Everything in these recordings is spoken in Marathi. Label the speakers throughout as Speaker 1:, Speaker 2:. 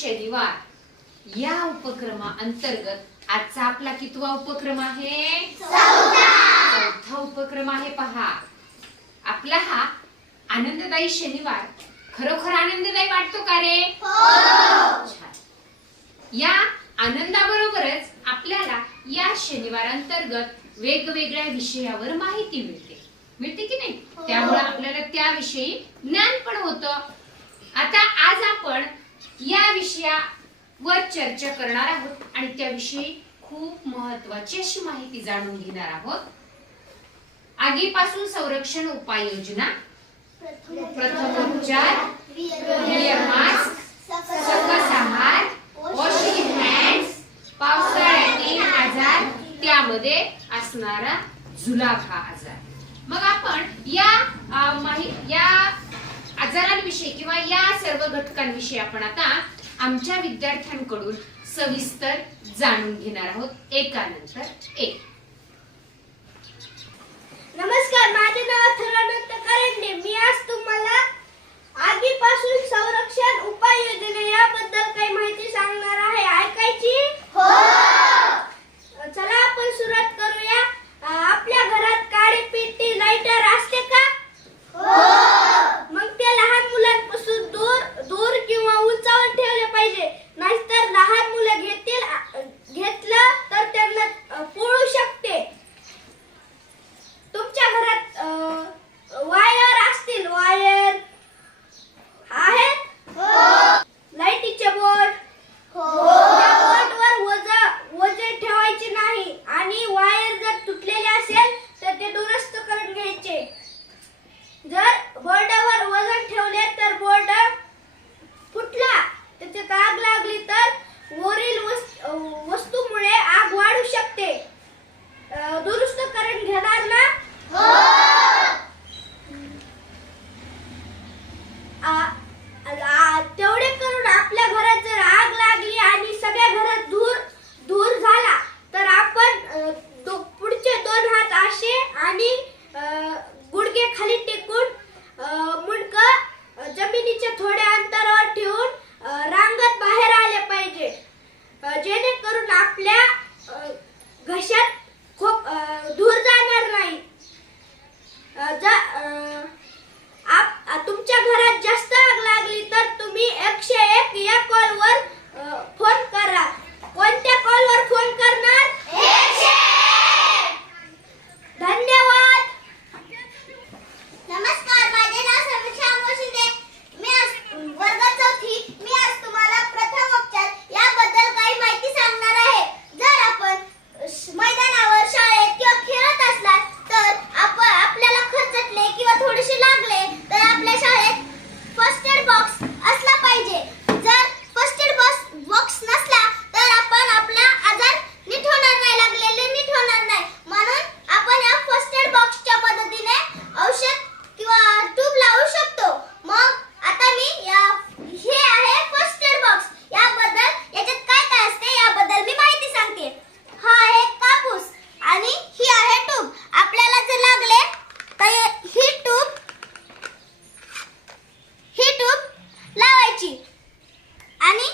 Speaker 1: शनिवार. या उपक्रमा अंतर्गत आजचा आपला कितवा उपक्रम आहे? चौथा उपक्रम आहे पहा. आपला हा आनंददायी शनिवार. खरोखर आनंददायी वाटतो का रे? छान. या आनंदाबरोबरच आपल्याला या शनिवार अंतर्गत वेगवेगळ्या विषयावर माहिती मिळते. मिळते की नाही? त्यामुळे आपल्याला त्याविषयी ज्ञान पण होतं. आता आज आपण या विषयावर चर्चा करणार आहोत आणि त्याविषयी खूप महत्वाची अशी माहिती जाणून घेणार आहोत. आगीपासून संरक्षण उपाययोजना प्रथम उपचार. मास्क. आहार. वॉशिंग पावसाळ्यातील आजार. त्यामध्ये असणारा जुलाब हा आजार. मग आपण या माहिती माहि या आजारांविषयी किंवा या सर्व घटकांविषयी आपण आता आमच्या विद्यार्थ्यांकडून सविस्तर जाणून घेणार आहोत. एकानंतर एक.
Speaker 2: नमस्कार माझे नाव अथर्वानंद करंडे. मी आज तुम्हाला आगीपासून संरक्षण उपाय योजना याबद्दल काही माहिती सांगणार आहे ऐकायची हो चला आपण सुरुवात करूया अं, आपल्या घरात काळी पेटी लाइटर असते का हो मग ते लहान मुलांपासून दूर दूर किंवा उंचावर ठेवले पाहिजे नाहीतर लहान मुलं घेतील अं, घेतलं तर त्यांना अं, पोळू शकते तुमच्या घरात अ, वायर असतील वायर आहेत लाईटीचे बोर्ड त्या बोर्डवर वज वजे ठेवायचे नाही आणि वायर जर तुटलेले असेल तर ते दुरुस्त करून घ्यायचे जर बोर्डावर वजन ठेवले तर बोर्ड फुटला त्याच्यात आग लागली तर वरील वस- अ, वस्तूमुळे आग वाढू शकते अ, दुरुस्त करून घेणार ना आ- आ- तेवढे करून आपल्या घरात जर आग लागली आणि सगळ्या घरात धूर धूर झाला तर आपण अ, दो- पुढचे दोन हात असे आणि अ, गुडघे खाली टेकून मुंडक जमिनीच्या थोड्या अंतरावर ठेवून अ, रांगत बाहेर आले पाहिजे अ, जेणेकरून आपल्या घशात खूप दूर जाणार नाही. जा, आप तुमच्या घरात जास्त आग लागली तर तुम्ही एकशे एक या कॉलवर फोन करा. कोणत्या कॉलवर फोन करणार धन्यवाद
Speaker 3: नमस्कार माझे नाव समीक्षा अमोल शिंदे मी आज वर्ग चौथी मी आज तुम्हाला प्रथम उपचार याबद्दल काही माहिती सांगणार आहे जर आपण श- मैदानावर शाळेत किंवा खेळत असला तर आपण आपल्याला खरचटले किंवा थोडेसे लागले तर आपल्या शाळेत फर्स्ट एड बॉक्स असला पाहिजे जर फर्स्ट एड बॉक्स बॉक्स नसला तर आपण आपला आजार नीट होणार नाही लागलेले नीट होणार नाही म्हणून आपण या फर्स्ट एड बॉक्सच्या मदतीने औषध किंवा ट्यूब लावू शकतो मग आता मी या हे आहे फर्स्ट एड बॉक्स याबद्दल याच्यात काय काय असते याबद्दल मी माहिती सांगते हा आहे कापूस आणि ही आहे ट्यूब आपल्याला जर लागले तर ही ट्यूब ही ट्यूब लावायची आणि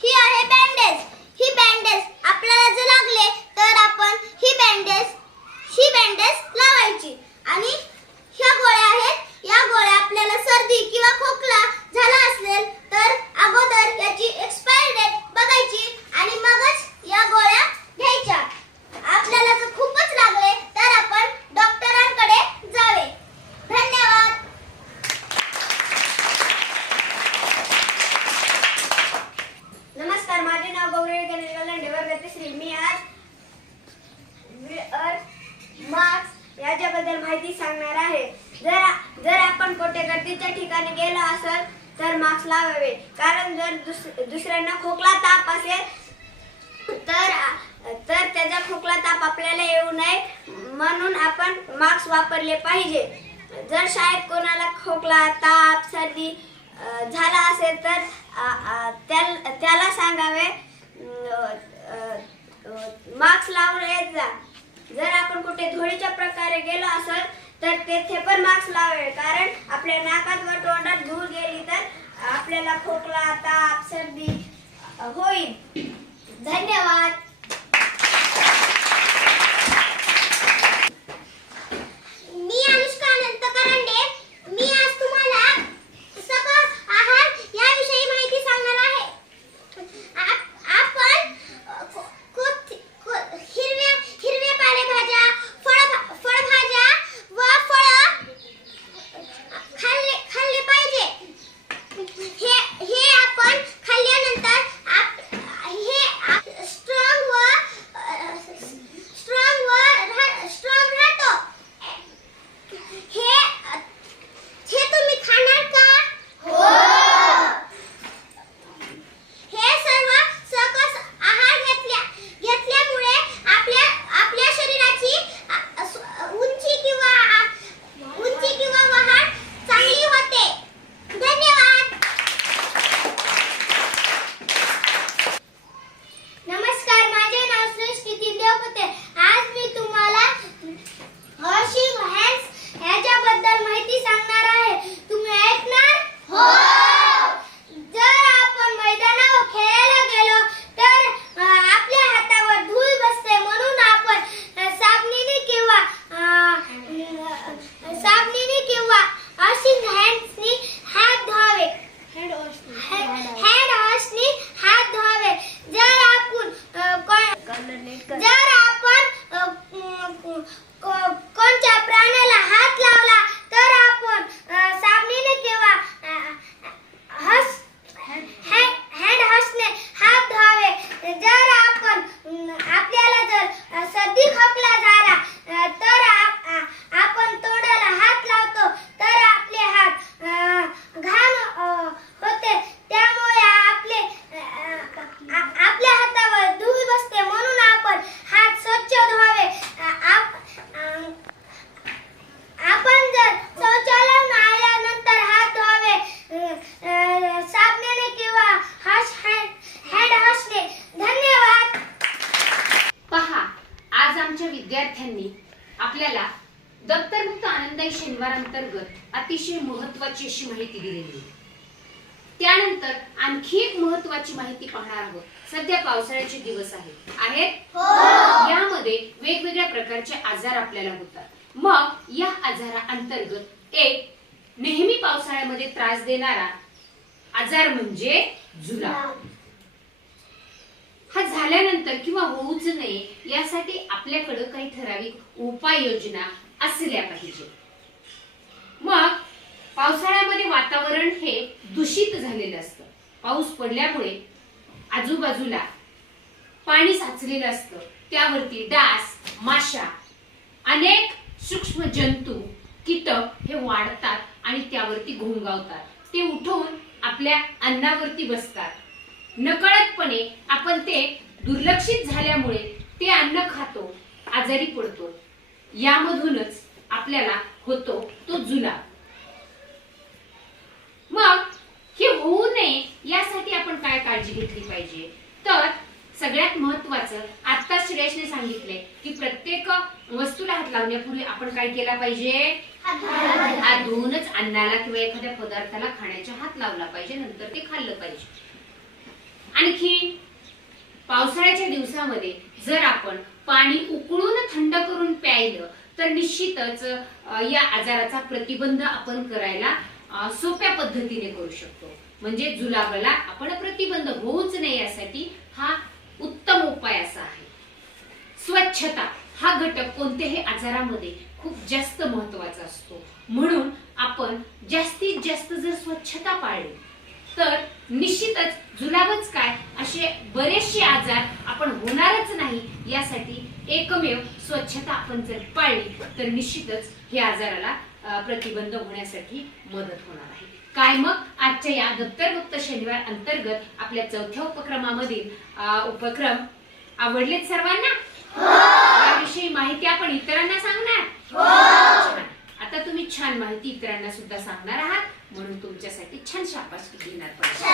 Speaker 3: ही आहे बँडेज ही बँडेज आपल्याला जर लागले तर आपण ही बँडेज ही बँडेज लावायची आणि ह्या गोळ्या आहेत या गोळ्या आपल्याला सर्दी किंवा खोकला झाला असेल तर अगोदर याची एक्सपायरी डेट बघायची आणि मगच या गोळ्या घ्यायच्या आपल्याला जर खूपच लागले तर आपण डॉक्टरांकडे जावे धन्यवाद
Speaker 2: नमस्कार माझे नाव गौरव गणेश गलांडे वर्ग तिसरी मी आज विअर मास्क याच्याबद्दल माहिती सांगणार आहे जर जर आपण गर्दीच्या ठिकाणी गेलो असेल तर मास्क लावावे. कारण जर दुस दुसऱ्यांना खोकला ताप असेल तर तर त्याचा खोकला ताप आपल्याला येऊ नये. म्हणून आपण मास्क वापरले पाहिजे. जर शाळेत कोणाला खोकला ताप सर्दी झाला असेल तर त्याला सांगावे मास्क लावून येत जा. जर आपण कुठे धुळीच्या प्रकारे गेलो असेल तर तेथे पण मास्क लावेल कारण आपल्या नाकात व तोंडात
Speaker 3: धूळ गेली तर आपल्याला खोकला ताप सर्दी होईल. धन्यवाद.
Speaker 1: विद्यार्थ्यांनी आपल्याला दप्तरमुक्त आनंदाई शनिवार अंतर्गत अतिशय महत्वाची अशी माहिती दिलेली आहे. त्यानंतर आणखी एक महत्वाची माहिती पाहणार आहोत. सध्या पावसाळ्याचे दिवस आहेत. आहेत? यामध्ये वेगवेगळ्या प्रकारचे आजार आपल्याला होतात. मग या आजारा अंतर्गत एक नेहमी पावसाळ्यामध्ये त्रास देणारा आजार म्हणजे जुलाब. हा झाल्यानंतर किंवा होऊच नये यासाठी आपल्याकडं काही ठराविक उपाययोजना असल्या पाहिजे. मग पावसाळ्यामध्ये वातावरण हे दूषित झालेलं असतं. पाऊस पडल्यामुळे आजूबाजूला पाणी साचलेलं असतं. त्यावरती डास माशा अनेक सूक्ष्म जंतू कीटक हे वाढतात आणि त्यावरती घोंगावतात. ते उठून आपल्या अन्नावरती बसतात. नकळतपणे आपण ते दुर्लक्षित झाल्यामुळे ते अन्न खातो आजारी पडतो. यामधूनच आपल्याला होतो तो जुना. मग हे होऊ नये यासाठी आपण काय काळजी घेतली पाहिजे? तर सगळ्यात महत्वाचं आता श्रेयसने सांगितले की प्रत्येक वस्तूला हात लावण्यापूर्वी आपण काय केला पाहिजे? हात धुवूनच अन्नाला किंवा एखाद्या पदार्थाला खाण्याच्या हात लावला पाहिजे नंतर ते खाल्लं पाहिजे. आणखी पावसाळ्याच्या दिवसामध्ये जर आपण पाणी उकळून थंड करून प्यायलं तर निश्चितच या आजाराचा प्रतिबंध आपण करायला सोप्या पद्धतीने करू शकतो. म्हणजे जुलाबाला आपण प्रतिबंध होऊच नये यासाठी हा उत्तम उपाय असा आहे. स्वच्छता हा घटक कोणत्याही आजारामध्ये खूप जास्त महत्त्वाचा असतो. म्हणून आपण जास्तीत जास्त जर स्वच्छता पाळली तर निश्चितच जुलाबच काय? असे बरेचसे आजार आपण होणारच नाही यासाठी एकमेव स्वच्छता आपण जर पाळली तर निश्चितच हे आजाराला प्रतिबंध होण्यासाठी मदत होणार आहे. काय मग? आजच्या या दप्तरमुक्त शनिवार अंतर्गत आपल्या चौथ्या उपक्रमामधील उपक्रम आवडलेत सर्वांना? याविषयी माहिती आपण इतरांना सांगणार? छान. आता तुम्ही छान माहिती इतरांना सुद्धा सांगणार आहात. म्हणून तुमच्यासाठी छान शाबासकी घेणार पाहिजे